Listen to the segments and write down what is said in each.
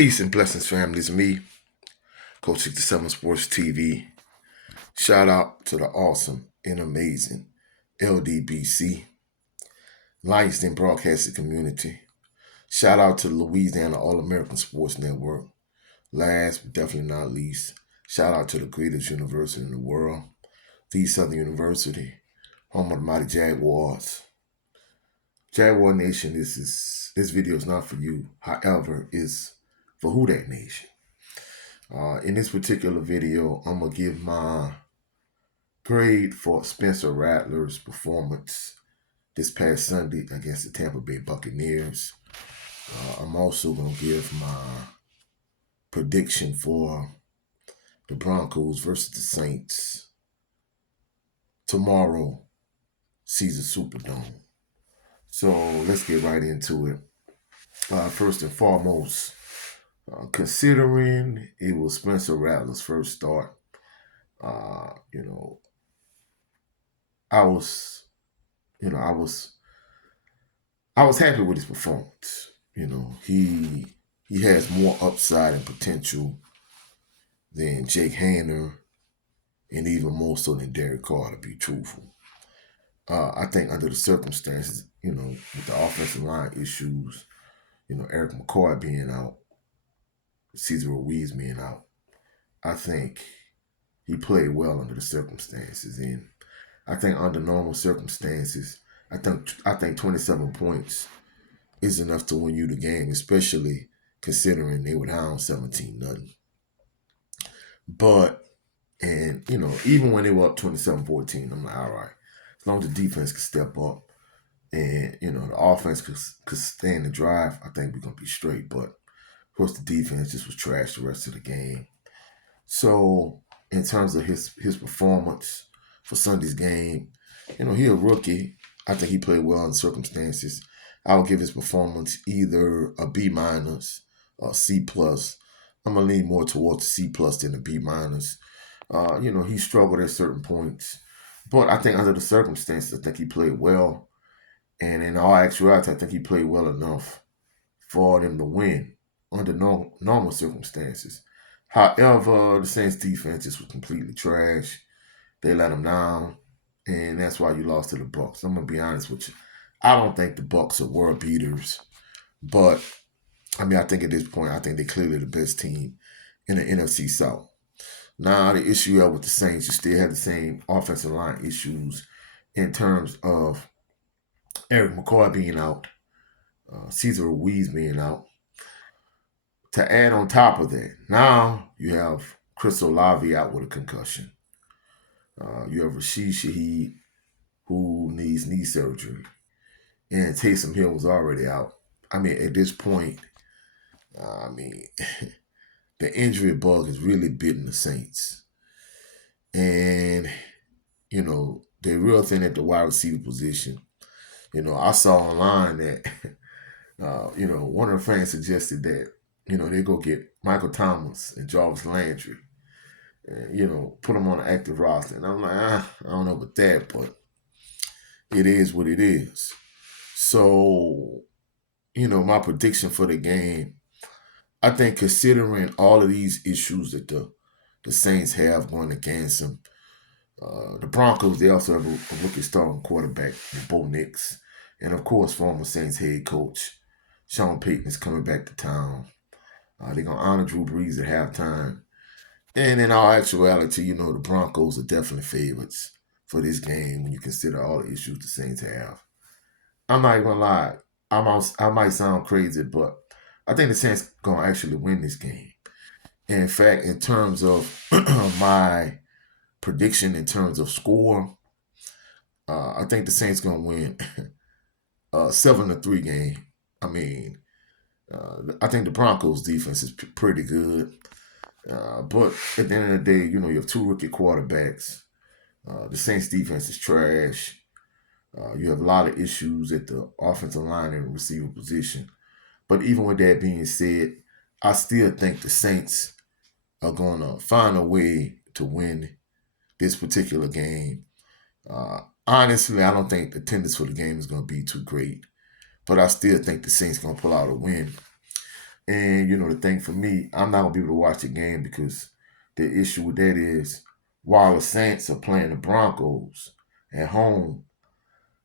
Peace and blessings, family. It's me, Coach 67 Sports TV. Shout out to the awesome and amazing LDBC, Lionsden Broadcasting Community. Shout out to the Louisiana All-American Sports Network. Last but definitely not least, shout out to the greatest university in the world, the Southern University, home of the mighty Jaguars. Jaguar Nation, this video is not for you. However, it's for Who Dat Nation. In this particular video, I'm going to give my grade for Spencer Rattler's performance this past Sunday against the Tampa Bay Buccaneers. I'm also going to give my prediction for the Broncos versus the Saints tomorrow, Caesars Superdome. So let's get right into it. First and foremost, considering it was Spencer Rattler's first start, I was happy with his performance. He has more upside and potential than Jake Haener, and even more so than Derek Carr, to be truthful. I think under the circumstances, with the offensive line issues, Eric McCoy being out, Cesar Ruiz being out, I think he played well under the circumstances. And I think under normal circumstances, I think 27 points is enough to win you the game, especially considering they were down 17-0. But, even when they were up 27-14, I'm like, all right, as long as the defense can step up and, the offense could stand the drive, I think we're going to be straight. But, of course, the defense just was trash the rest of the game. So, in terms of his performance for Sunday's game, he a rookie. I think he played well in circumstances. I would give his performance either a B- or C+. I'm going to lean more towards C+ than a B-. He struggled at certain points. But I think under the circumstances, I think he played well. And in all actuality, I think he played well enough for them to win under normal circumstances. However, the Saints defense just was completely trash. They let them down, and that's why you lost to the Bucs. I'm going to be honest with you. I don't think the Bucs are world beaters, but, I think at this point, I think they're clearly the best team in the NFC South. Now, the issue with the Saints, you still have the same offensive line issues in terms of Eric McCoy being out, Cesar Ruiz being out. To add on top of that, now you have Chris Olave out with a concussion. You have Rashid Shaheed, who needs knee surgery. And Taysom Hill was already out. At this point, the injury bug has really bitten the Saints. And, they're real thin at the wide receiver position. I saw online that, one of the fans suggested that, they go get Michael Thomas and Jarvis Landry and, put them on an active roster. And I'm like, I don't know about that, but it is what it is. So, my prediction for the game, I think considering all of these issues that the Saints have going against them, the Broncos, they also have a rookie starting quarterback, Bo Nix. And, of course, former Saints head coach Sean Payton is coming back to town. They're going to honor Drew Brees at halftime. And in all actuality, the Broncos are definitely favorites for this game when you consider all the issues the Saints have. I'm not even going to lie. I might sound crazy, but I think the Saints are going to actually win this game. And in fact, in terms of my prediction in terms of score, I think the Saints going to win 7-3 game. I think the Broncos defense is pretty good. But at the end of the day, you have two rookie quarterbacks. The Saints defense is trash. You have a lot of issues at the offensive line and receiver position. But even with that being said, I still think the Saints are going to find a way to win this particular game. Honestly, I don't think the attendance for the game is going to be too great. But I still think the Saints going to pull out a win. And the thing for me, I'm not gonna be able to watch the game because the issue with that is while the Saints are playing the Broncos at home,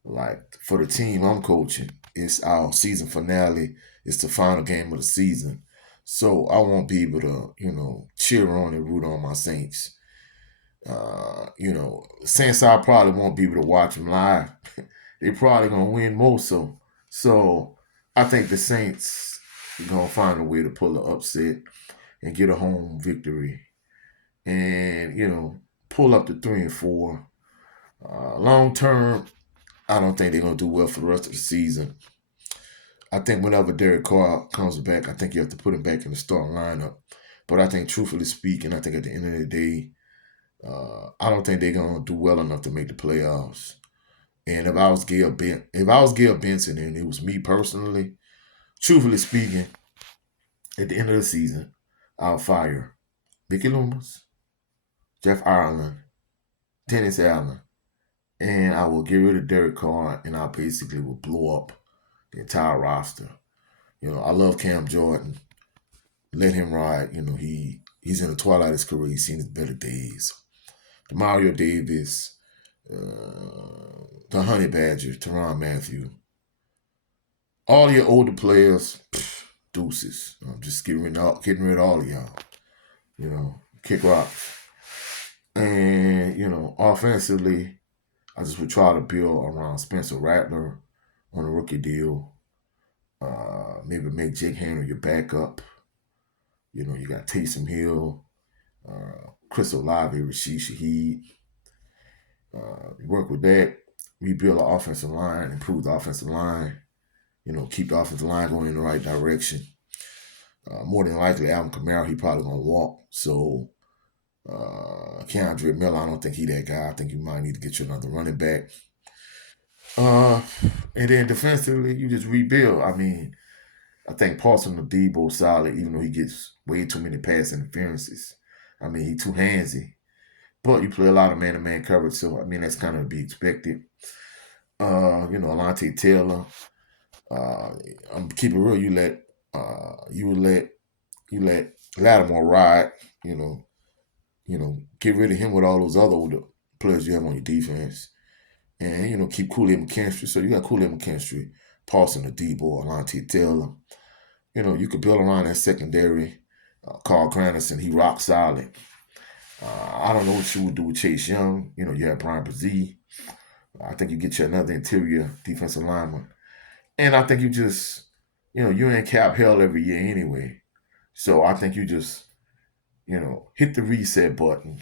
like for the team I'm coaching, it's our season finale. It's the final game of the season. So I won't be able to, cheer on and root on my Saints. Saints I probably won't be able to watch them live. They probably gonna win more so. So I think the Saints are gonna find a way to pull an upset and get a home victory, and pull up to 3-4. Long term, I don't think they're gonna do well for the rest of the season. I think whenever Derek Carr comes back, I think you have to put him back in the starting lineup. But I think, truthfully speaking, I think at the end of the day, I don't think they're gonna do well enough to make the playoffs. And if I was Gail Benson, and it was me personally, truthfully speaking, at the end of the season, I'll fire Mickey Loomis, Jeff Ireland, Dennis Allen, and I will get rid of Derek Carr, and I basically will blow up the entire roster. I love Cam Jordan. Let him ride. He's in the twilight of his career. He's seen his better days. Mario Davis, the Honey Badger, Teron Matthew. All your older players, deuces. I'm just getting rid of all of y'all. Kick rocks. And, offensively, I just would try to build around Spencer Rattler on a rookie deal. Maybe make Jake Hamler your backup. You got Taysom Hill, Chris Olave, Rashid Shaheed. Work with that. Rebuild the offensive line, improve the offensive line. Keep the offensive line going in the right direction. More than likely, Alvin Kamara, he probably going to walk. So, Keandre Miller, I don't think he that guy. I think you might need to get you another running back. And then defensively, you just rebuild. I think Paulson Adebo solid, even though he gets way too many pass interferences. He too handsy. But you play a lot of man-to-man coverage, so that's kind of to be expected. Alontae Taylor. I'm keep it real. You let Lattimore ride. Get rid of him with all those other older players you have on your defense, and keep Kool-Aid McKinstry. So you got Kool-Aid McKinstry, Paulson Adebo, Alontae Taylor. You could build around that secondary. Carl Granderson, he rock solid. I don't know what you would do with Chase Young. You have Brian Brzee. I think you get you another interior defensive lineman. And I think you just, you're in cap hell every year anyway. So I think you just, hit the reset button.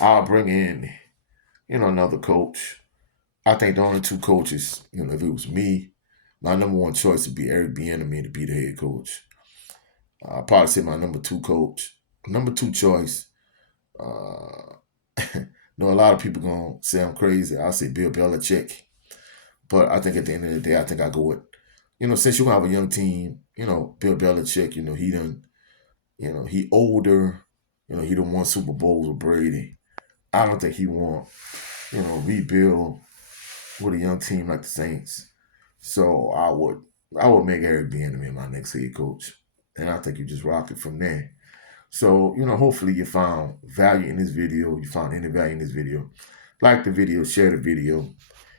I'll bring in, another coach. I think the only two coaches, if it was me, my number one choice would be Eric Bieniemy to be the head coach. I'll probably say my number two coach. Number two choice, a lot of people gonna say I'm crazy. I'll say Bill Belichick. But I think at the end of the day, I think I go with, since you're gonna have a young team, Bill Belichick, he done, he older, he done won Super Bowls with Brady. I don't think he want, rebuild with a young team like the Saints. So I would make Eric Bieniemy my next head coach. And I think you just rock it from there. So, hopefully you found value in this video. You found any value in this video. Like the video, share the video,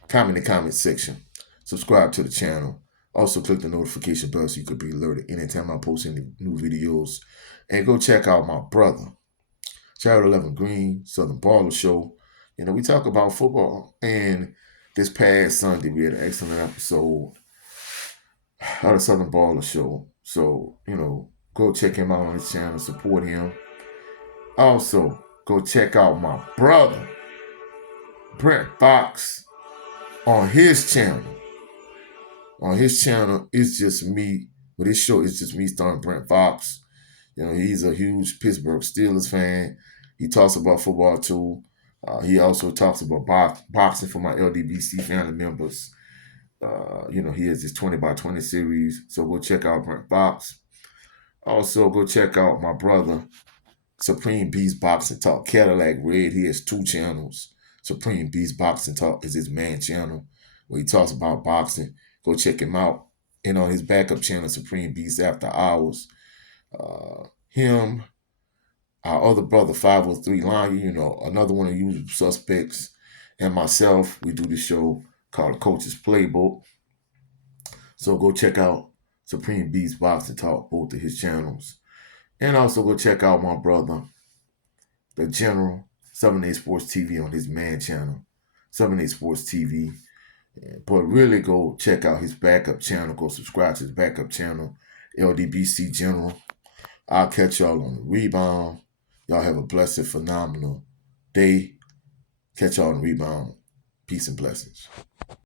comment in the comment section, subscribe to the channel. Also click the notification bell so you could be alerted anytime I post any new videos. And go check out my brother, Jared 11 Green, Southern Baller Show. We talk about football. And this past Sunday, we had an excellent episode of the Southern Baller Show. So, go check him out on his channel, support him. Also, go check out my brother, Brent Fox, on his channel. On his channel, it's just me. With his show, it's just me starring Brent Fox. He's a huge Pittsburgh Steelers fan. He talks about football too. He also talks about boxing for my LDBC family members. He has his 20 by 20 series. So go check out Brent Fox. Also, go check out my brother, Supreme Beast Boxing Talk, Cadillac Red. He has 2 channels. Supreme Beast Boxing Talk is his main channel where he talks about boxing. Go check him out. And on his backup channel, Supreme Beast After Hours, him, our other brother, 503 Line, another one of the usual suspects, and myself, we do the show called The Coach's Playbook. So go check out Supreme Beast Boxing Talk, both of his channels. And also go check out my brother, the General, 78 Sports TV on his man channel, 78 Sports TV. But really go check out his backup channel. Go subscribe to his backup channel, LDBC General. I'll catch y'all on the rebound. Y'all have a blessed, phenomenal day. Catch y'all on the rebound. Peace and blessings.